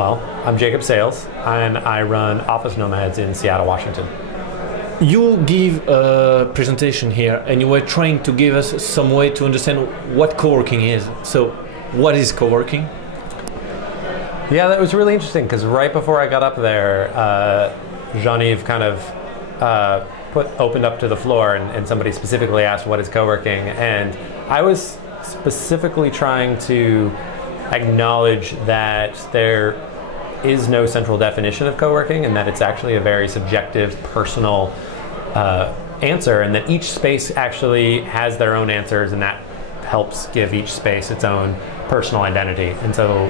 Well, I'm Jacob Sayles, and I run Office Nomads in Seattle, Washington. You give a presentation here, and you were trying to give us some way to understand what coworking is. So, what is coworking? Yeah, that was really interesting because right before I got up there, Jean-Yves kind of opened up to the floor, and somebody specifically asked, "What is coworking?" And I was specifically trying to acknowledge that there is no central definition of coworking, and that it's actually a very subjective, personal answer, and that each space actually has their own answers, and that helps give each space its own personal identity. And so,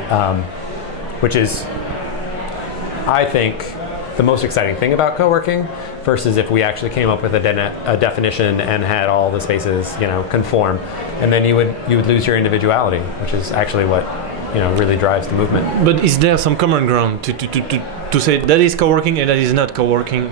which is, I think, the most exciting thing about coworking, versus if we actually came up with a definition and had all the spaces, conform, and then you would lose your individuality, which is actually what really drives the movement. But is there some common ground to say that is coworking and that is not coworking?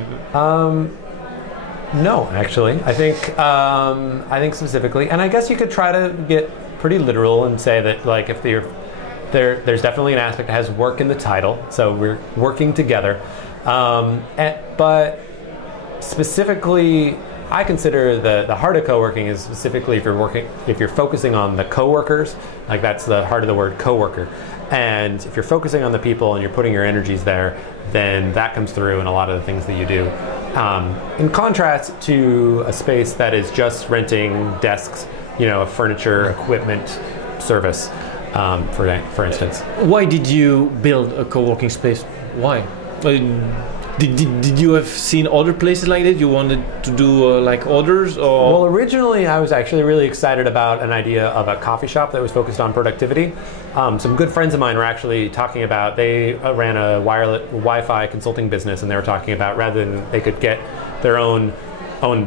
No, actually. I think specifically, and I guess you could try to get pretty literal and say that, like, if there's definitely an aspect that has work in the title, so we're working together. But specifically, I consider the heart of coworking is specifically if you're focusing on the coworkers, like that's the heart of the word coworker. And if you're focusing on the people and you're putting your energies there, then that comes through in a lot of the things that you do. In contrast to a space that is just renting desks, furniture, equipment, service, for instance. Why did you build a co-working space? Why? Did you have seen other places like that? You wanted to do like others? Or? Well, originally I was actually really excited about an idea of a coffee shop that was focused on productivity. Some good friends of mine were actually talking about, they ran a wireless Wi-Fi consulting business, and they were talking about, rather than they could get their own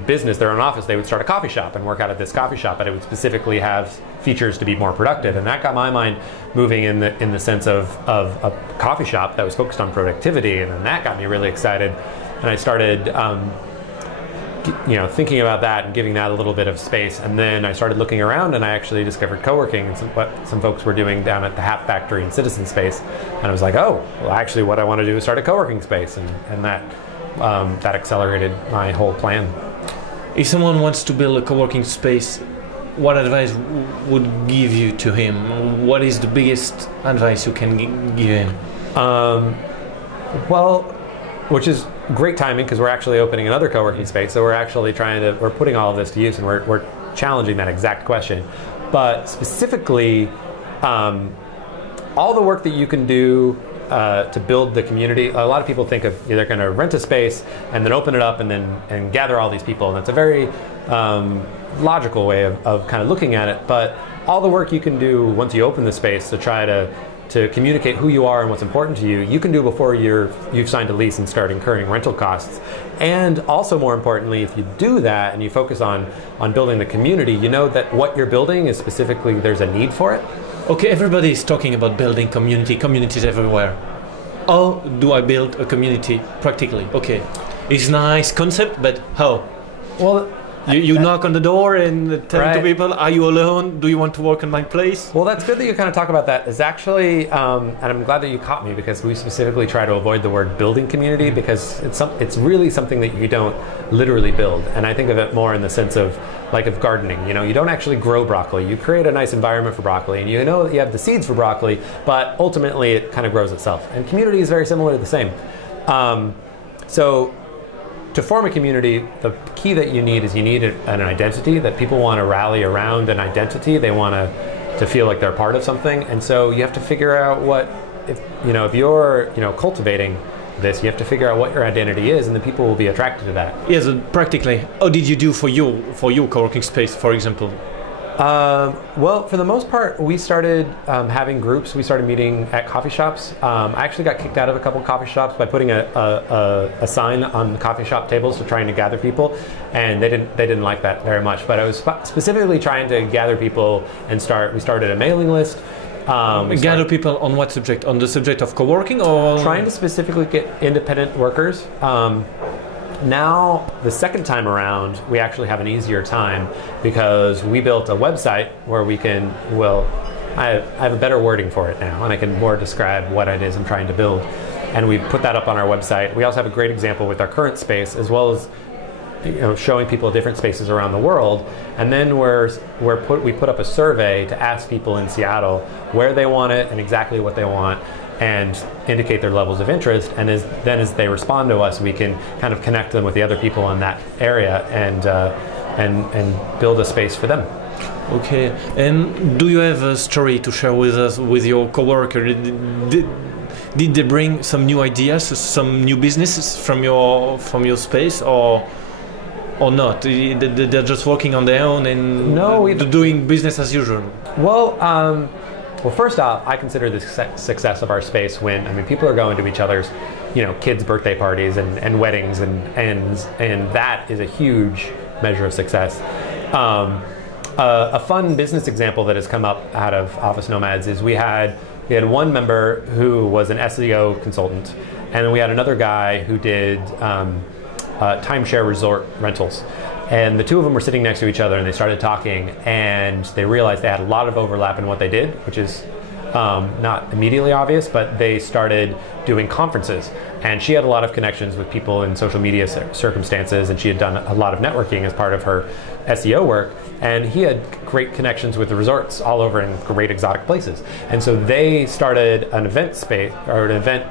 business, their own office, they would start a coffee shop and work out at this coffee shop, but it would specifically have features to be more productive. And that got my mind moving in the sense of a coffee shop that was focused on productivity, and then that got me really excited. And I started thinking about that and giving that a little bit of space. And then I started looking around, and I actually discovered coworking and what some folks were doing down at the Hat Factory in Citizen Space. And I was like, oh, well, actually what I want to do is start a coworking space, and that accelerated my whole plan. If someone wants to build a co-working space, what advice would give you to him? What is the biggest advice you can give him? Well, which is great timing, because we're actually opening another co-working space, so we're actually we're putting all of this to use, and we're challenging that exact question. But specifically, all the work that you can do to build the community. A lot of people think of they're going to rent a space and then open it up and gather all these people, and that's a very logical way of kind of looking at it. But all the work you can do once you open the space to try to communicate who you are and what's important to you, you can do before you've signed a lease and start incurring rental costs. And also, more importantly, if you do that and you focus on building the community, you know that what you're building is specifically, there's a need for it. Okay, everybody is talking about building communities everywhere. How do I build a community practically? Okay, it's a nice concept, but how? Well, you knock on the door and tell to people, are you alone? Do you want to work in my place? Well, that's good that you kind of talk about that. It's actually, and I'm glad that you caught me, because we specifically try to avoid the word building community, because it's really something that you don't literally build. And I think of it more in the sense of gardening. You don't actually grow broccoli. You create a nice environment for broccoli, and you know that you have the seeds for broccoli, but ultimately it kind of grows itself. And community is very similar to the same. So to form a community, the key that you need is an identity, that people want to rally around an identity. They want to feel like they're part of something. And so you have to figure out if you're cultivating this, you have to figure out what your identity is, and then people will be attracted to that. Yes, practically. How did you do for your co-working space, for example? Well, for the most part, we started having groups. We started meeting at coffee shops. I actually got kicked out of a couple coffee shops by putting a sign on the coffee shop tables to trying to gather people, and they didn't like that very much. But I was specifically trying to gather people and we started a mailing list. Gather people on what subject? On the subject of co-working, or trying to specifically get independent workers. Now, the second time around, we actually have an easier time, because we built a website where I have a better wording for it now, and I can more describe what it is I'm trying to build. And we put that up on our website. We also have a great example with our current space, as well as showing people different spaces around the world. And then we put up a survey to ask people in Seattle where they want it and exactly what they want, and indicate their levels of interest. And as they respond to us, we can kind of connect them with the other people in that area and build a space for them. Okay. And do you have a story to share with us with your coworker? Did they bring some new ideas, some new businesses from your space, or not? They're just working on their own and doing business as usual? Well, first off, I consider the success of our space when people are going to each other's, kids' birthday parties and weddings, and that is a huge measure of success. A fun business example that has come up out of Office Nomads is we had one member who was an SEO consultant, and then we had another guy who did timeshare resort rentals. And the two of them were sitting next to each other, and they started talking, and they realized they had a lot of overlap in what they did, which is not immediately obvious, but they started doing conferences. And she had a lot of connections with people in social media circumstances, and she had done a lot of networking as part of her SEO work. And he had great connections with the resorts all over in great exotic places. And so they started an event space, or an event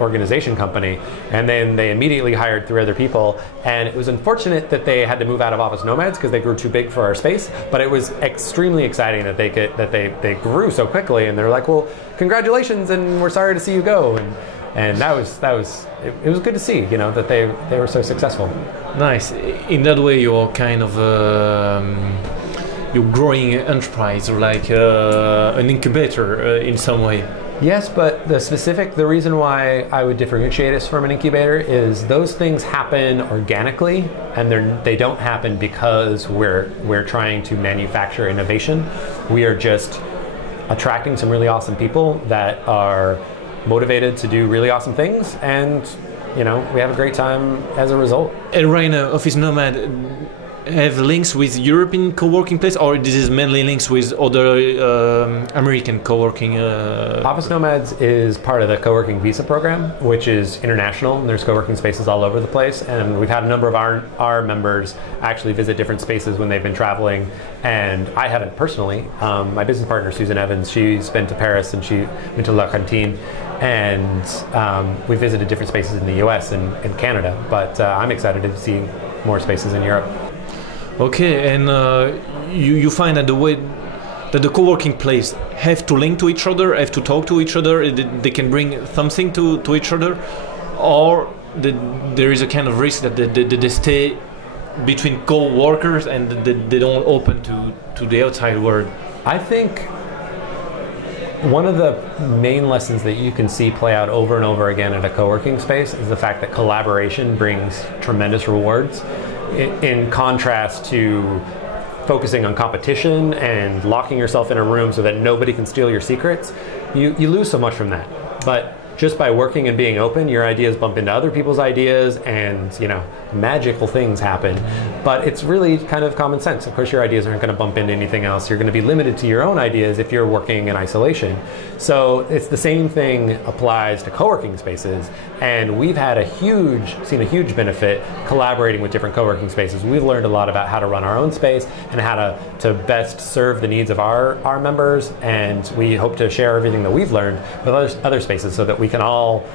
organization company, and then they immediately hired 3 other people. And it was unfortunate that they had to move out of Office Nomads because they grew too big for our space, but it was extremely exciting that they grew so quickly, and they're like, well, congratulations, and we're sorry to see you go. And it was good to see, that they were so successful. Nice. In that way, you're kind of you're growing an enterprise, or like an incubator in some way. Yes, but the reason why I would differentiate us from an incubator is those things happen organically, and they don't happen because we're trying to manufacture innovation. We are just attracting some really awesome people that are motivated to do really awesome things, and we have a great time as a result. And right now, Office Nomad have links with European co-working place, or this is mainly links with other American co-working? Office Nomads is part of the co-working visa program, which is international. There's co-working spaces all over the place, and we've had a number of our members actually visit different spaces when they've been traveling, and I haven't personally. My business partner, Susan Evans, she's been to Paris, and she went to La Cantine, and we visited different spaces in the US and Canada, but I'm excited to see more spaces in Europe. Okay, and you find that the way that the co-working place have to link to each other, have to talk to each other, they can bring something to each other, or there is a kind of risk that they stay between co-workers and they don't open to the outside world? I think one of the main lessons that you can see play out over and over again at a co-working space is the fact that collaboration brings tremendous rewards, in contrast to focusing on competition and locking yourself in a room so that nobody can steal your secrets. You lose so much from that. But just by working and being open, your ideas bump into other people's ideas, and magical things happen. But it's really kind of common sense. Of course, your ideas aren't going to bump into anything else. You're going to be limited to your own ideas if you're working in isolation. So it's the same thing applies to co-working spaces, and we've had seen a huge benefit collaborating with different co-working spaces. We've learned a lot about how to run our own space and how to best serve the needs of our members, and we hope to share everything that we've learned with other spaces so that we can all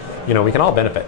benefit.